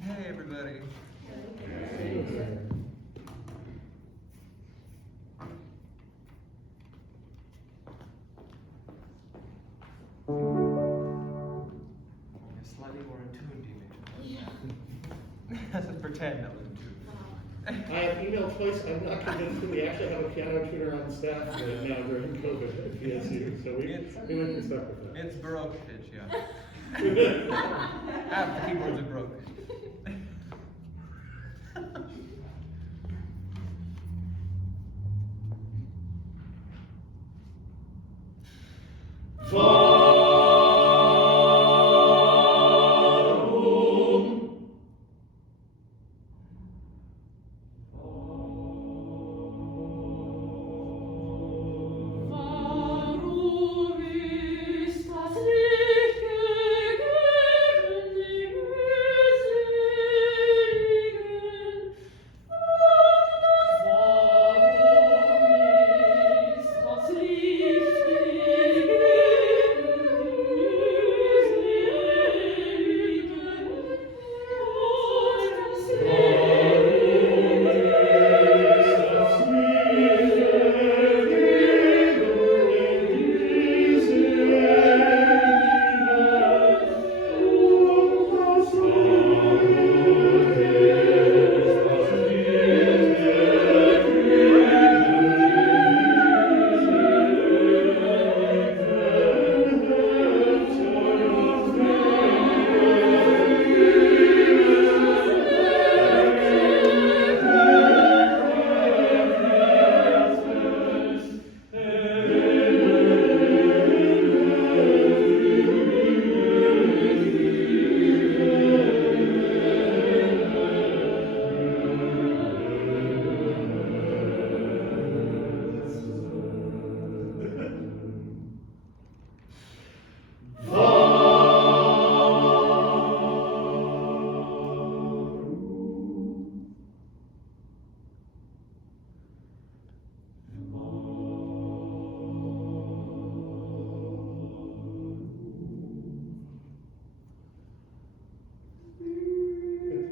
Hey, everybody. Slightly more in tune, Dimitri. Let's pretend that was in tune. I have emailed twice. I'm not convinced that we actually have a piano tuner on staff right now during COVID at PSU, so we might be stuck with that. It's Baroque pitch, yeah. Half the keyboards are broken.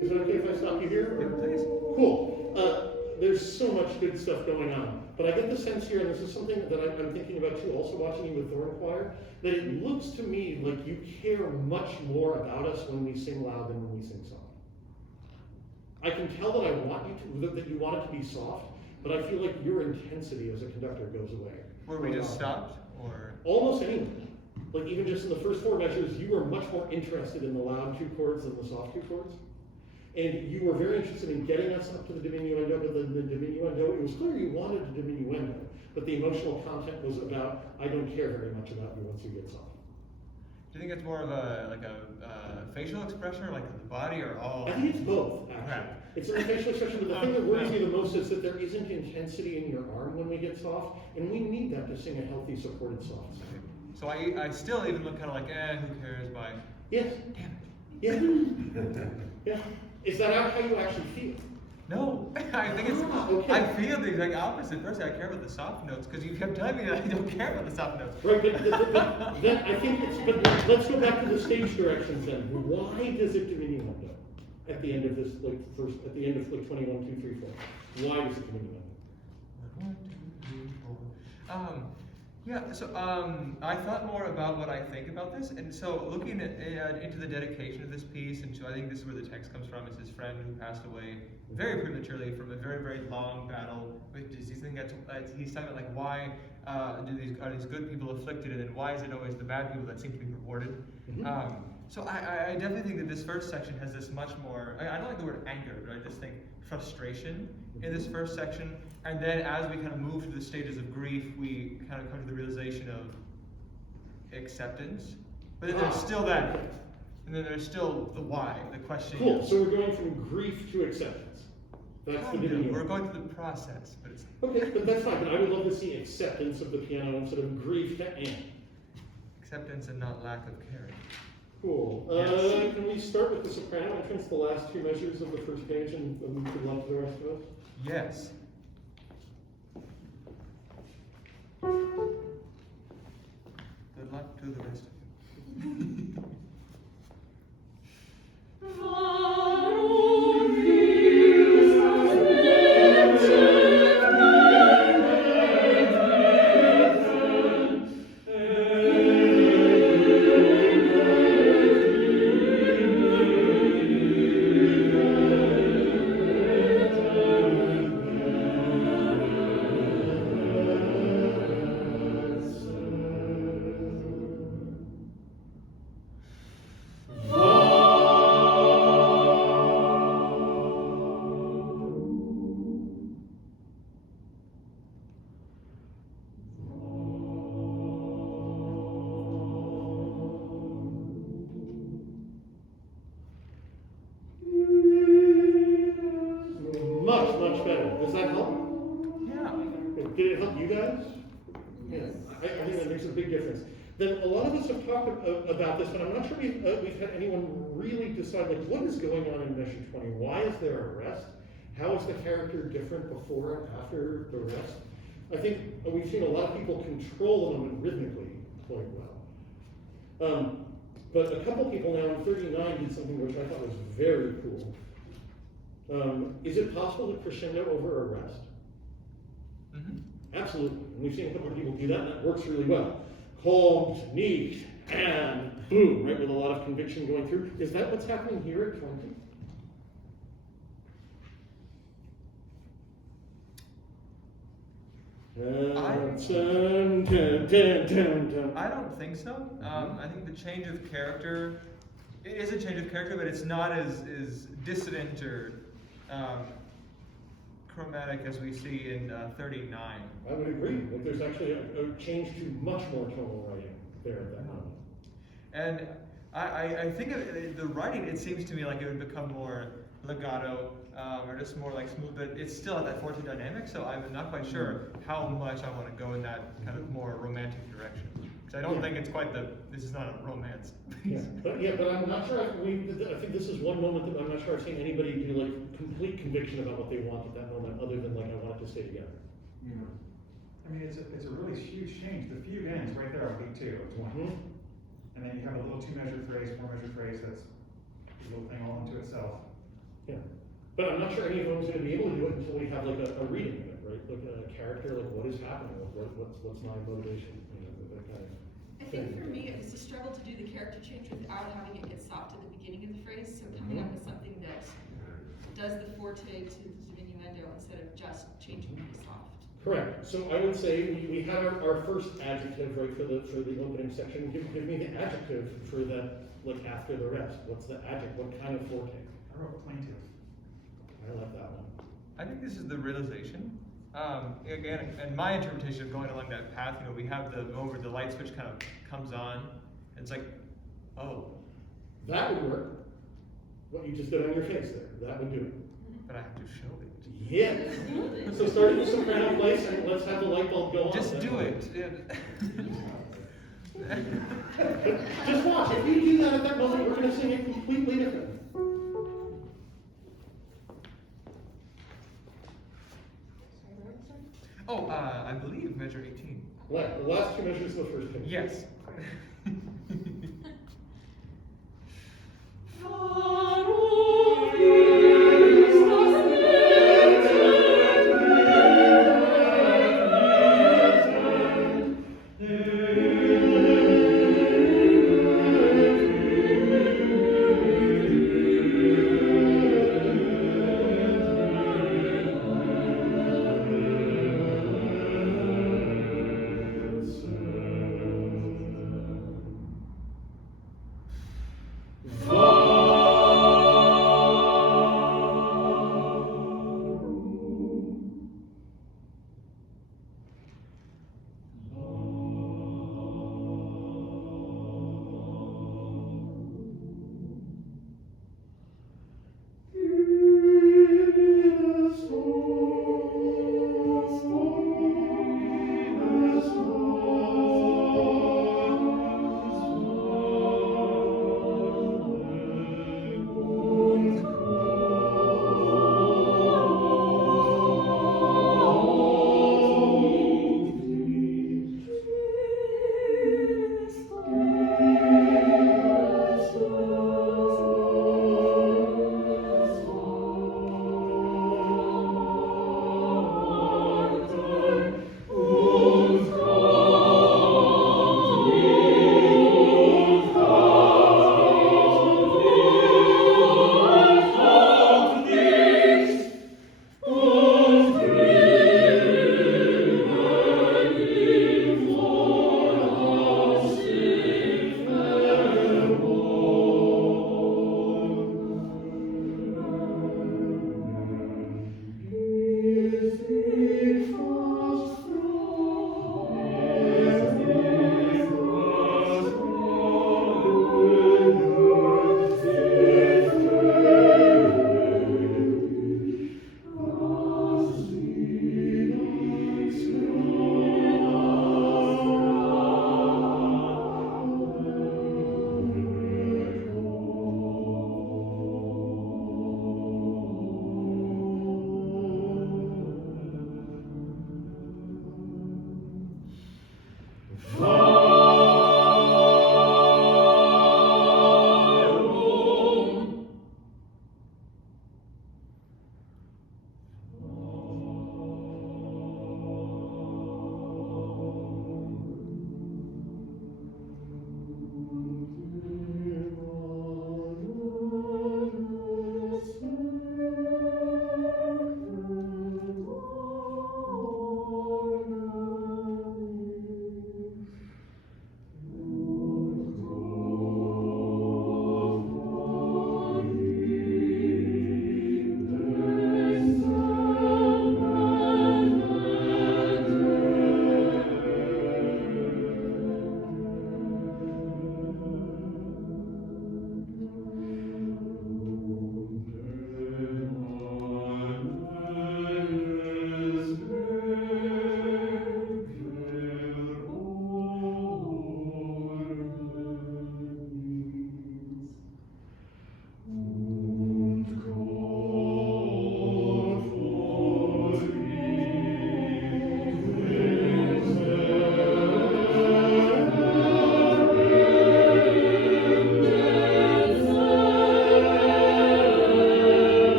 Is it okay if I stop you here? Yeah, please. Cool. There's so much good stuff going on, but I get the sense here, and this is something that I'm thinking about too, also watching you with Thorn Choir, that it looks to me like you care much more about us when we sing loud than when we sing soft. I can tell that I want you to, that you want it to be soft, but I feel like your intensity as a conductor goes away. Were we just stopped, or? Almost anyway. Like even just in the first four measures, you were much more interested in the loud two chords than the soft two chords. And you were very interested in getting us up to the diminuendo, but the diminuendo, it was clear you wanted a diminuendo, but the emotional content was about, I don't care very much about you once you get soft. Do you think it's more of a facial expression, or like the body, or all? I think it's both, actually. Okay. It's in the facial expression, but the thing that worries me the most is that there isn't intensity in your arm when we get soft, and we need that to sing a healthy, supported soft song. So I still even look kind of like, who cares, by. Yes. Damn it. Yeah. Yeah. Is that how you actually feel? No, I think it's. Okay. I feel the exact opposite. First, I care about the soft notes because you kept telling me that I don't care about the soft notes. Right, but then I think it's. But let's go back to the stage directions then. Why does it diminuendo at the end of this, at the end of 21, 2, 3, 4? Why does it diminuendo? 1, 2, 3, 4. Yeah, so I thought more about what I think about this, and so looking into the dedication of this piece, and so I think this is where the text comes from. It's his friend who passed away very prematurely from a very, very long battle with disease. I think he's talking about like why are these good people afflicted, and then why is it always the bad people that seem to be rewarded? Mm-hmm. So I definitely think that this first section has this much more. I don't like the word anger, but I just think frustration in this first section. And then as we kind of move to the stages of grief, we kind of come to the realization of acceptance. But then there's still that, and then there's still the why, the question. Cool, so we're going from grief to acceptance. That's the diminuendo. We're going through the process, but it's. Okay, but that's fine, but I would love to see acceptance of the piano instead of grief to end. Acceptance and not lack of caring. Cool. Yes. Can we start with the soprano entrance, the last two measures of the first page, and move to the rest of us? Yes. Good luck to the rest of you. much better. Does that help? Yeah. Did it help you guys? Yeah, I think that makes a big difference. Then a lot of us have talked about this, but I'm not sure we've had anyone really decide, like, what is going on in measure 20? Why is there a rest? How is the character different before and after the rest? I think we've seen a lot of people control the moment rhythmically quite well. But a couple people now in 39 did something which I thought was very cool. Is it possible to crescendo over a rest? Mm-hmm. Absolutely. And we've seen a couple of people do that, and that works really well. Kommt nicht, and boom, right, with a lot of conviction going through. Is that what's happening here at 20? I don't think so. I think the change of character, it is a change of character, but it's not as dissonant or chromatic as we see in 39. I would agree. Like, there's actually a change to much more tonal writing there at that moment. And I think the writing, it seems to me like it would become more legato, or just more like smooth, but it's still at that forte dynamic, so I'm not quite sure how much I want to go in that kind of more romantic direction. Because I don't think it's quite this is not a romance. But I'm not sure, I think this is one moment that I'm not sure I've seen anybody do like complete conviction about what they want at that moment, other than like, I want it to stay together. Yeah. I mean, it's a really huge change. The fugue ends right there on beat 2 of 20. And then you have a little 2-measure phrase, 4-measure phrase, that's a little thing all unto itself. Yeah. But I'm not sure any of them is going to be able to do it until we have like a reading of it, right? Like a character, like what is happening, like what's my motivation, that kind of I think for me, it was a struggle to do the character change without having it get soft at the beginning of the phrase. So coming up with something that does the forte to the diminuendo instead of just changing it to soft. Correct. So I would say we had our first adjective, right, for the opening section. Give me the adjective for that, like after the rest. What's the adjective? What kind of forte? I wrote plaintive. I like that one. I think this is the realization. Again, and my interpretation of going along that path, we have the moment where the light switch kind of comes on, and it's like, oh. That would work. What you just did on your face there, that would do it. But I have to show it. Yeah. So start with soprano place and let's have the light bulb go on. Just do it. Just watch. If you do that at that moment, we're going to sing it completely different. Oh, I believe measure 18. Right, the last 2 measures of the first hymn. Yes.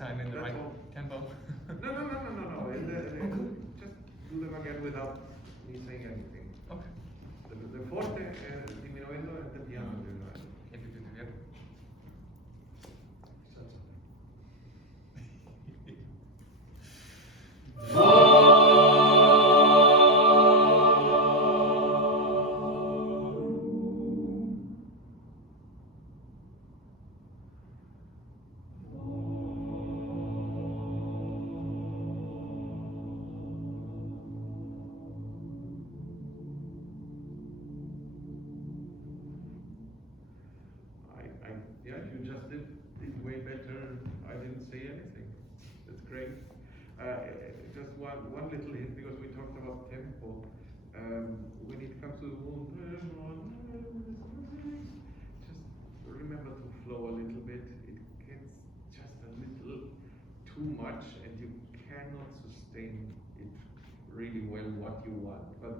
time in the That's right all. tempo. No. Just do them again without me saying anything. Okay. The forte, diminuendo, and the piano diminuendo. Yep. Yeah, you just did it way better. I didn't say anything. That's great. Just one little hint because we talked about tempo. When it comes to just remember to flow a little bit. It gets just a little too much, and you cannot sustain it really well what you want. But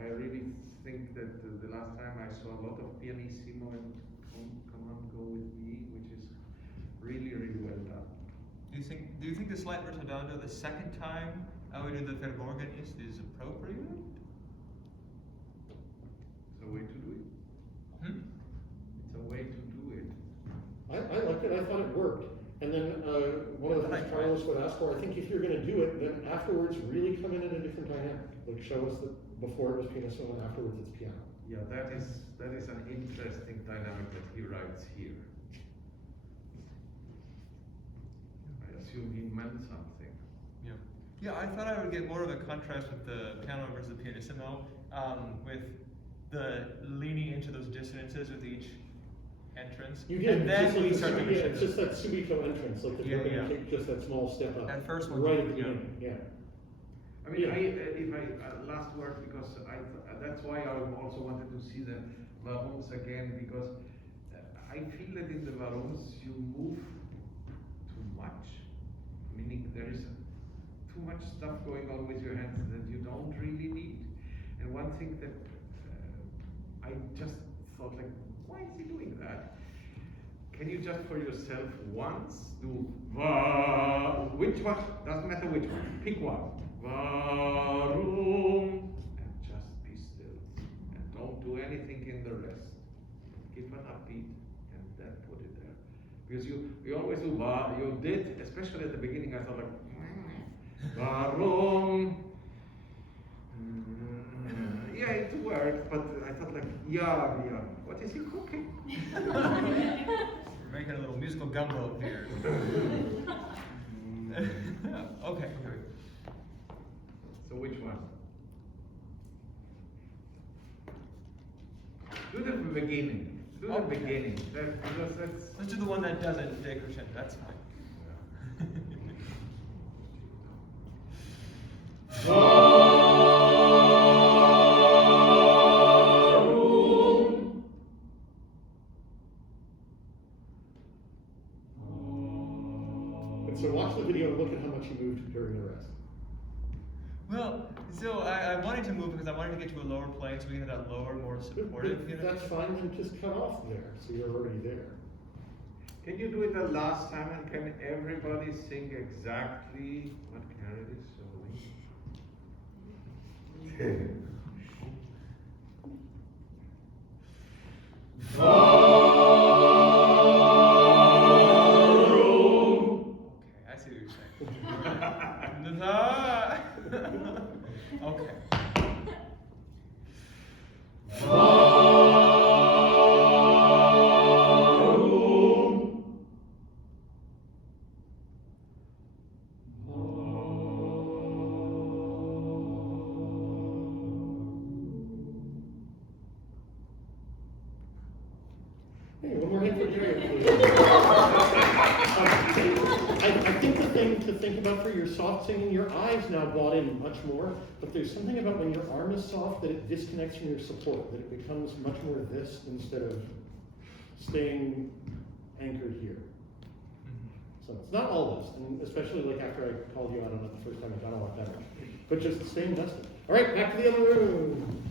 I really think that the last time I saw a lot of pianissimo and come on, go with me, which is really, really well done. Do you think the slight ritardando the second time we do the Verborgenist is appropriate? It's a way to do it. Hmm? It's a way to do it. I liked it, I thought it worked. And then one of the things Carlos would ask for, I think if you're going to do it, then afterwards really come in at a different dynamic. Like show us that before it was pianissimo and afterwards it's piano. Yeah, that is an interesting dynamic that he writes here. I assume he meant something. Yeah. Yeah, I thought I would get more of a contrast with the piano versus the pianissimo, with the leaning into those dissonances with each entrance. You did, And then just like we the start to subito, it's crescendo. just that subito entrance, like the Yeah, yeah, yeah. take just that small step up. That first one, right at the yeah. beginning, yeah. I mean, Yeah. last word because that's why I also wanted to see the Varums again because I feel that in the Varums you move too much, meaning there is too much stuff going on with your hands that you don't really need. And one thing that I just thought like, why is he doing that? Can you just for yourself once do which one? Doesn't matter which one. Pick one. Varum, and just be still, and don't do anything in the rest. Give an upbeat, and then put it there. Because you always do you did, especially at the beginning. I thought like Varum. Yeah, it worked, but I thought like yeah. What is he cooking? We're making a little musical gumbo here. Okay. So which one? Do the beginning. Do the Okay. beginning. Because that's. Let's do the one that doesn't decrescendo. That's fine. And so watch the video and look at how much you moved during the rest. Well, so I wanted to move because I wanted to get to a lower plane so we can have that lower, more supportive. You know? That's fine, then just cut off there, so you're already there. Can you do it the last time and can everybody sing exactly what Garrett is showing? Okay, I see what you're saying. Okay. Hey, one more hit for Garrett, please. I think the thing to think about for your soft singing, your eyes now bought in much more, but there's something about when your arm is soft that it disconnects from your support, that it becomes much more this instead of staying anchored here. So it's not all this, and especially like after I called you out on it the first time, it got a lot better. But just stay invested. All right, back to the other room.